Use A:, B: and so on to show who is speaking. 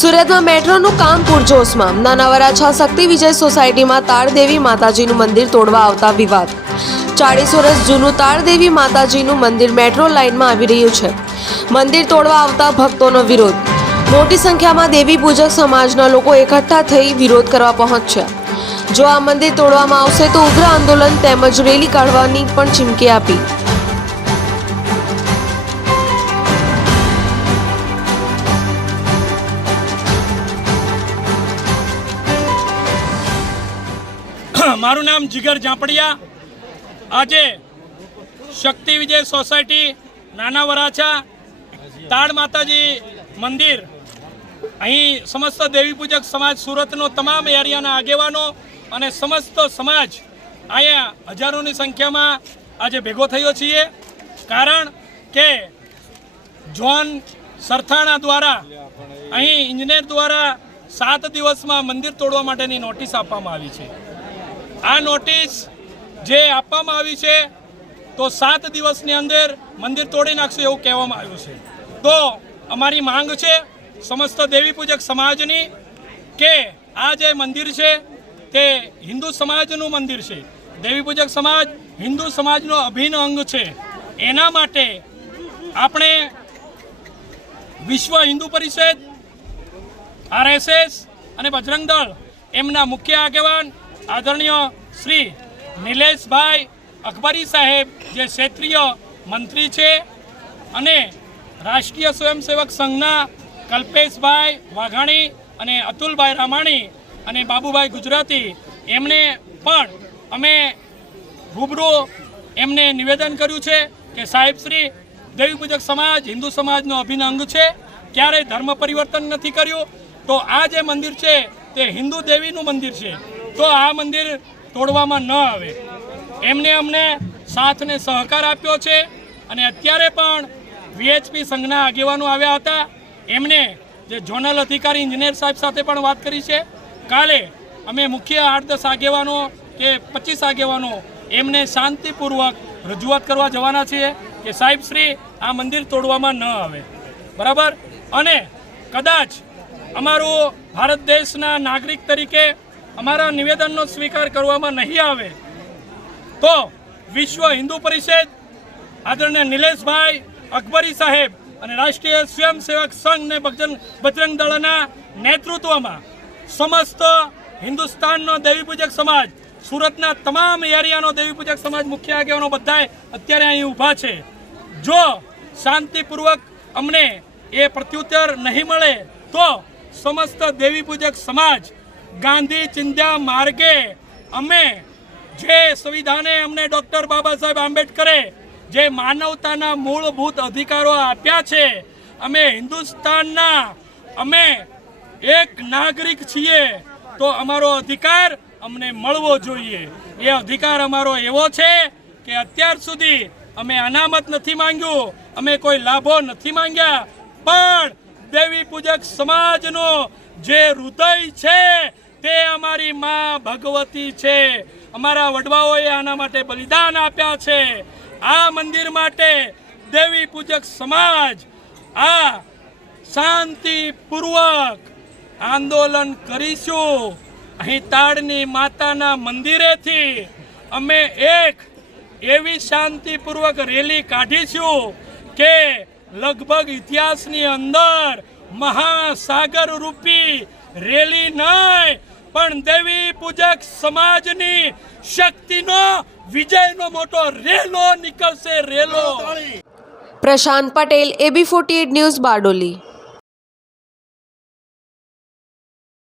A: સુરતમાં મેટ્રોનું કામ પૂરજોશમાં. નાના વરાછા શક્તિ વિજય સોસાયટીમાં તાળદેવી માતાજીનું મંદિર તોડવા આવતા વિવાદ. ચાળીસ વર્ષ જૂનું તાળદેવી માતાજીનું મંદિર મેટ્રો લાઇનમાં આવી રહ્યું છે. મંદિર તોડવા આવતા ભક્તોનો વિરોધ. મોટી સંખ્યામાં દેવી પૂજક સમાજના લોકો એકઠા થઈ વિરોધ કરવા પહોંચ્યા. જો આ મંદિર તોડવામાં આવશે તો ઉગ્ર આંદોલન તેમજ રેલી કાઢવાની પણ ચીમકી આપી.
B: મારું નામ જીગર ઝાંપડિયા. આજે શક્તિ વિજય સોસાયટી નાના વરાછા તાળ માતાજી મંદિર. અહીં સમસ્ત દેવી પૂજક સમાજ સુરતનો તમામ એરિયાના આગેવાનો અને સમસ્ત સમાજ અહીંયા હજારોની સંખ્યામાં આજે ભેગો થયો છીએ. કારણ કે જોન સરથાણા દ્વારા અહીં ઇન્જિનિયર દ્વારા સાત દિવસમાં મંદિર તોડવા માટેની નોટિસ આપવામાં આવી છે. આ નોટિસ જે આપવામાં આવી છે, તો સાત દિવસની અંદર મંદિર તોડી નાખશું એવું કહેવામાં આવ્યું છે. તો અમારી માંગ છે સમસ્ત દેવી પૂજક સમાજની કે આ જે મંદિર છે, તે હિન્દુ સમાજનું મંદિર છે. દેવી પૂજક સમાજ હિન્દુ સમાજનો અભિન્ન અંગ છે. એના માટે આપણે વિશ્વ હિન્દુ પરિષદ, આરએસએસ અને બજરંગ દળ એમના મુખ્ય આગેવાન આદરણીય શ્રી નિલેશભાઈ અકબરી સાહેબ, જે ક્ષેત્રીય મંત્રી છે અને રાષ્ટ્રીય સ્વયંસેવક સંઘના કલ્પેશભાઈ વાઘાણી અને અતુલભાઈ રામાણી અને બાબુભાઈ ગુજરાતી એમને પણ અમે રૂબરૂ એમને નિવેદન કર્યું છે કે સાહેબ શ્રી, દેવી પૂજક સમાજ, હિન્દુ સમાજનો અભિન્ન છે, ક્યારેય ધર્મ પરિવર્તન નથી કર્યું. તો આ જે મંદિર છે તે હિન્દુ દેવીનું મંદિર છે. તો આ મંદિર તોડવામાં ન આવે. એમને અમને સાથને સહકાર આપ્યો છે અને અત્યારે પણ વીએચપી સંઘના આગેવાનો આવ્યા હતા. એમને જે ઝોનલ અધિકારી ઇન્જિનિયર સાહેબ સાથે પણ વાત કરી છે. કાલે અમે મુખ્ય આઠ દસ આગેવાનો કે પચીસ આગેવાનો એમને શાંતિપૂર્વક રજૂઆત કરવા જવાના છીએ કે સાહેબ શ્રી, આ મંદિર તોડવામાં ન આવે. બરાબર? અને કદાચ અમારું ભારત દેશના નાગરિક તરીકે અમારા નિવેદનનો સ્વીકાર કરવામાં નહીં આવે તો વિશ્વ હિન્દુ પરિષદ આદરણીય નિલેશભાઈ અકબરી સાહેબ અને રાષ્ટ્રીય સ્વયંસેવક સંઘ ને બજરંગ દળના નેતૃત્વમાં સમસ્ત હિન્દુસ્તાનનો દેવી પૂજક સમાજ, સુરતના તમામ એરિયાનો દેવી પૂજક સમાજ મુખ્ય આગેવાનો બધાએ અત્યારે અહીં ઊભા છે. જો શાંતિપૂર્વક અમને એ પ્રત્યુત્તર નહીં મળે તો સમસ્ત દેવી પૂજક સમાજ ગાંધી ચિંધ્યા માર્ગે અમે જે સંવિધાને અમને ડૉક્ટર બાબા સાહેબ આંબેડકરે જે માનવતાના મૂળભૂત અધિકારો આપ્યા છે, અમે હિન્દુસ્તાનના, અમે એક નાગરિક છીએ, તો અમારો અધિકાર અમને મળવો જોઈએ. એ અધિકાર અમારો એવો છે કે અત્યાર સુધી અમે અનામત નથી માંગ્યું, અમે કોઈ લાભો નથી માંગ્યા, પણ દેવી પૂજક સમાજનો જે હૃદય છે તે અમારી માં ભગવતી છે. અમારા વડવાઓએ આના માટે બલિદાન આપ્યા છે. આ મંદિર માટે દેવી પૂજક સમાજ આ શાંતિપૂર્વક આંદોલન કરીશું. અહીં તાળની માતાના મંદિરેથી અમે એક એવી શાંતિપૂર્વક રેલી કાઢીશું કે લગભગ ઇતિહાસની અંદર મહાસાગર રૂપી રેલી નહીં, પણ દેવી પૂજક સમાજની શક્તિનો, વિજયનો મોટો રેલો નીકળશે, રેલો.
A: Prashant Patel A B forty news Bardoli.